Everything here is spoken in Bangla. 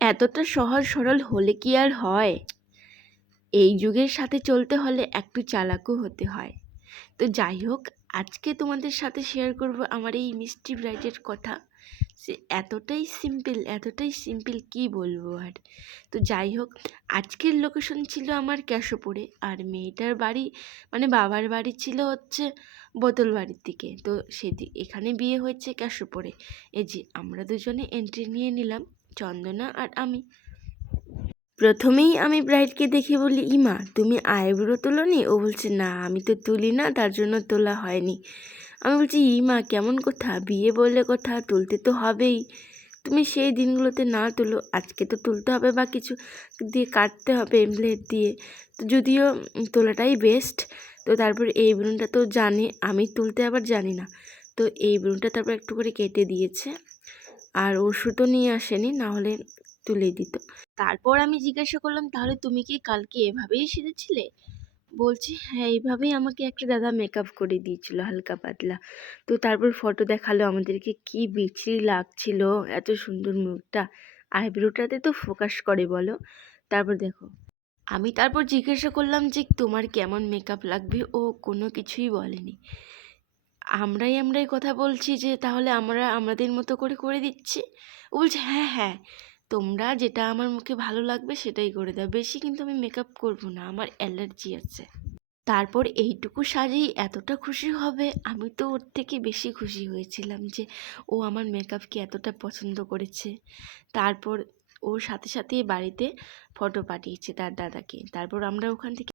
এতটা সহজ সরল হলে কি আর হয়? এই যুগের সাথে চলতে হলে একটু চালাকও হতে হয়। তো যাই হোক, আজকে তোমাদের সাথে শেয়ার করব আমার এই মিষ্টি ব্রাইডের কথা। সে এতটাই সিম্পল এতটাই সিম্পল কি বলব আর? তো যাই হোক, আজকের লোকেশন ছিল আমার ক্যাশোপুরে আর মেয়েটার বাড়ি মানে বাবার বাড়ি ছিল হচ্ছে বোতল বাড়ির দিকে। তো সেদি, এখানে বিয়ে হয়েছে ক্যাশোপুরে এই যে আমরা দুজনে এন্ট্রি নিয়ে নিলাম, চন্দনা আর আমি। প্রথমেই আমি ব্রাইডকে দেখে বলি, ইমা, তুমি আইব্রো তোলোনি? ও বলছে, না, আমি তো তুলি না, তার জন্য তোলা হয়নি। আমি বলছি ইমা কেমন কথা? বিয়ে বললে কথা, তুলতে তো হবেই। তুমি সেই দিনগুলোতে না তুলো, আজকে তো তুলতে হবে বা কিছু দিয়ে কাটতে হবে ব্লেড দিয়ে। তো যদিও তোলাটাই বেস্ট তো তারপর এই বেলুনটা তো জানি, আমি তুলতে আবার জানি না। তো এই বেলুনটা তারপর একটু করে কেটে দিয়েছে। আর ওষুধও নিয়ে আসেনি, না হলে তুলে দিত। তারপর আমি জিজ্ঞাসা করলাম, তাহলে তুমি কি কালকে এভাবেই সেজেছিলে? বলছে হ্যাঁ এইভাবেই আমাকে একটা দাদা মেকআপ করে দিয়েছিল, হালকা পাতলা। তো তারপর ফটো দেখাল আমাদেরকে, কি বিচ্ছিরি লাগছিল, এত সুন্দর মুখটা। আইব্রোটাতে তো ফোকাস করে, বলো। তারপর দেখো, আমি তারপর জিজ্ঞাসা করলাম যে, তোমার কেমন মেকআপ লাগবে? ও কোনো কিছুই বলেনি। আমরাই আমরাই কথা বলছি যে, তাহলে আমরা, আমাদের মতো করে করে দিচ্ছি? ও বলছে হ্যাঁ হ্যাঁ। তোমরা যেটা আমার মুখে ভালো লাগবে সেটাই করে দাও। বেশি কিন্তু আমি মেকআপ করব না, আমার অ্যালার্জি আছে। তারপর এইটুকু সাজেই এতটা খুশি হবে, আমি তো ওর থেকে বেশি খুশি হয়েছিলাম যে ও আমার মেকআপকে এতটা পছন্দ করেছে। তারপর ওর সাথে সাথে বাড়িতে ফটো পাঠিয়েছে তার দাদাকে। তারপর আমরা ওখান থেকে